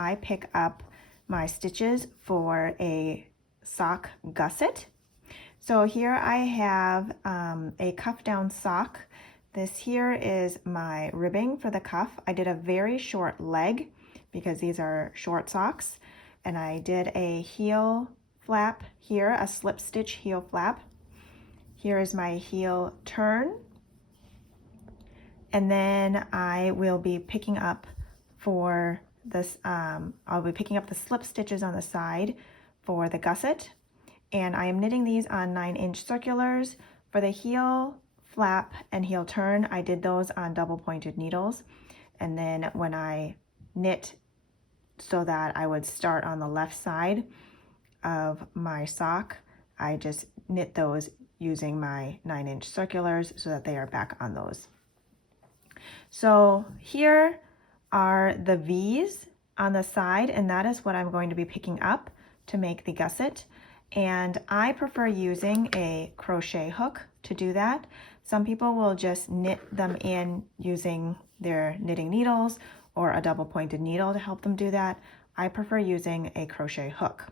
I pick up my stitches for a sock gusset. So here I have a cuff down sock. This here is my ribbing for the cuff. I did a very short leg because these are short socks, and I did a heel flap here, a slip stitch heel flap. Here is my heel turn, and then I will be picking up for this, I'll be picking up the slip stitches on the side for the gusset, and I am knitting these on 9-inch circulars. For the heel flap and heel turn, I did those on double pointed needles, and then when I knit so that I would start on the left side of my sock, I just knit those using my 9-inch circulars so that they are back on those. So here are the V's on the side, and that is what I'm going to be picking up to make the gusset. And I prefer using a crochet hook to do that. Some people will just knit them in using their knitting needles or a double pointed needle to help them do that. I prefer using a crochet hook.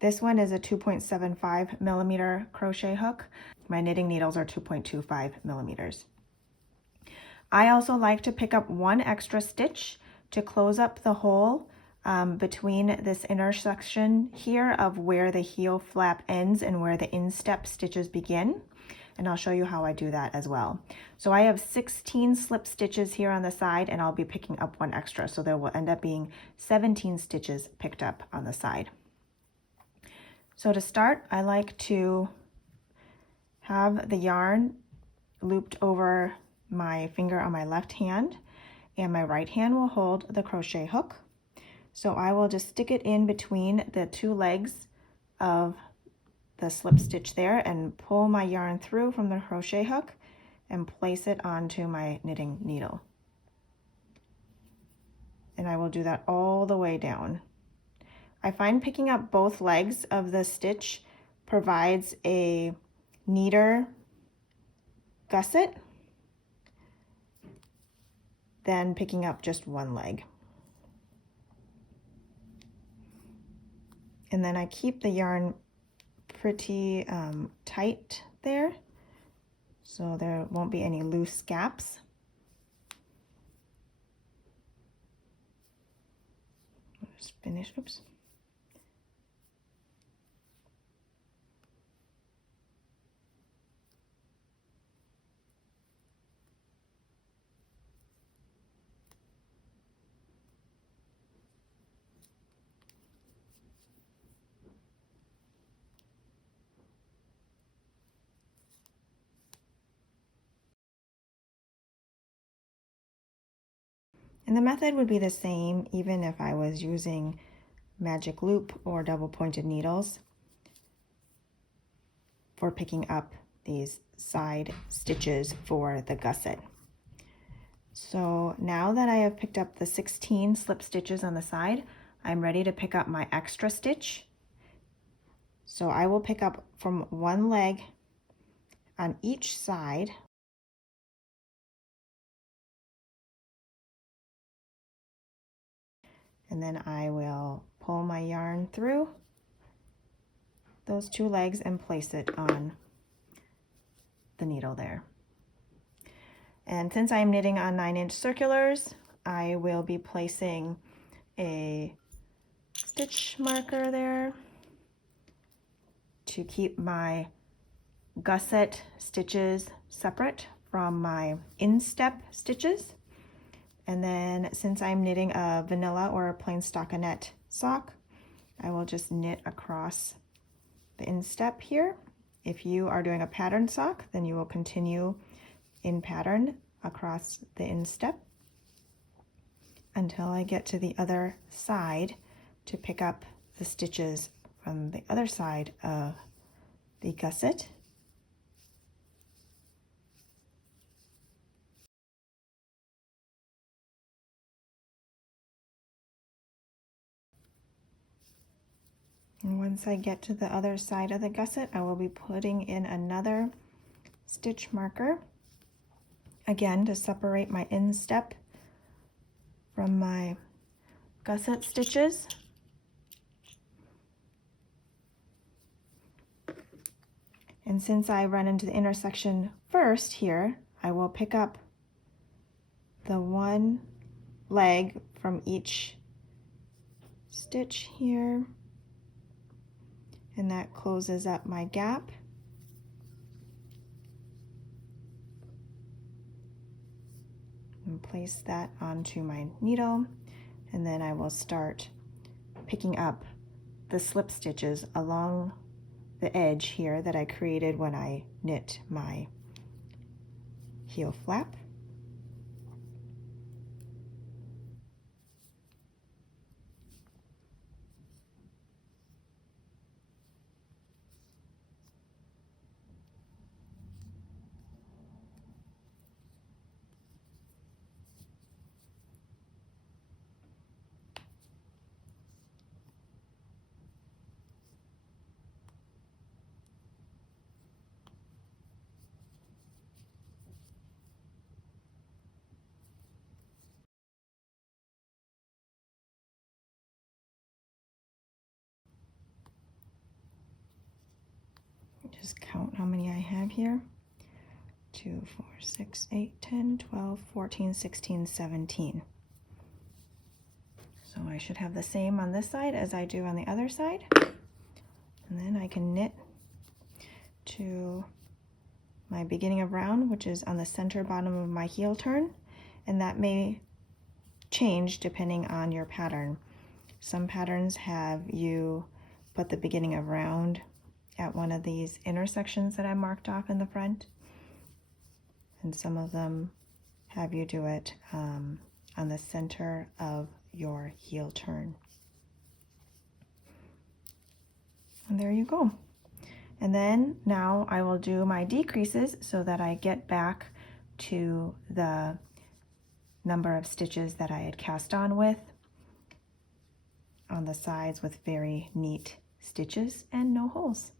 This one is a 2.75 millimeter crochet hook. My knitting needles are 2.25 millimeters. I also like to pick up one extra stitch to close up the hole between this intersection here of where the heel flap ends and where the instep stitches begin. And I'll show you how I do that as well. So I have 16 slip stitches here on the side, and I'll be picking up one extra. So there will end up being 17 stitches picked up on the side. So to start, I like to have the yarn looped over my finger on my left hand, and my right hand will hold the crochet hook. So I will just stick it in between the two legs of the slip stitch there and pull my yarn through from the crochet hook and place it onto my knitting needle. And I will do that all the way down. I find picking up both legs of the stitch provides a neater gusset than picking up just one leg. And then I keep the yarn pretty tight there, so there won't be any loose gaps. Just finish, oops. And the method would be the same even if I was using magic loop or double pointed needles for picking up these side stitches for the gusset. So now that I have picked up the 16 slip stitches on the side, I'm ready to pick up my extra stitch. So I will pick up from one leg on each side. And then I will pull my yarn through those two legs and place it on the needle there. And since I'm knitting on 9-inch circulars, I will be placing a stitch marker there to keep my gusset stitches separate from my instep stitches. And then since I'm knitting a vanilla or a plain stockinette sock, I will just knit across the instep here. If you are doing a pattern sock, then you will continue in pattern across the instep until I get to the other side to pick up the stitches from the other side of the gusset. And once I get to the other side of the gusset, I will be putting in another stitch marker, again to separate my instep from my gusset stitches. And since I run into the intersection first here, I will pick up the one leg from each stitch here, and that closes up my gap. And place that onto my needle, and then I will start picking up the slip stitches along the edge here that I created when I knit my heel flap. Just count how many I have here. 2, 4, 6, 8, 10, 12, 14, 16, 17. So I should have the same on this side as I do on the other side. And then I can knit to my beginning of round, which is on the center bottom of my heel turn. And that may change depending on your pattern. Some patterns have you put the beginning of round at one of these intersections that I marked off in the front, and some of them have you do it on the center of your heel turn. And there you go. And then now I will do my decreases so that I get back to the number of stitches that I had cast on with on the sides with very neat stitches and no holes.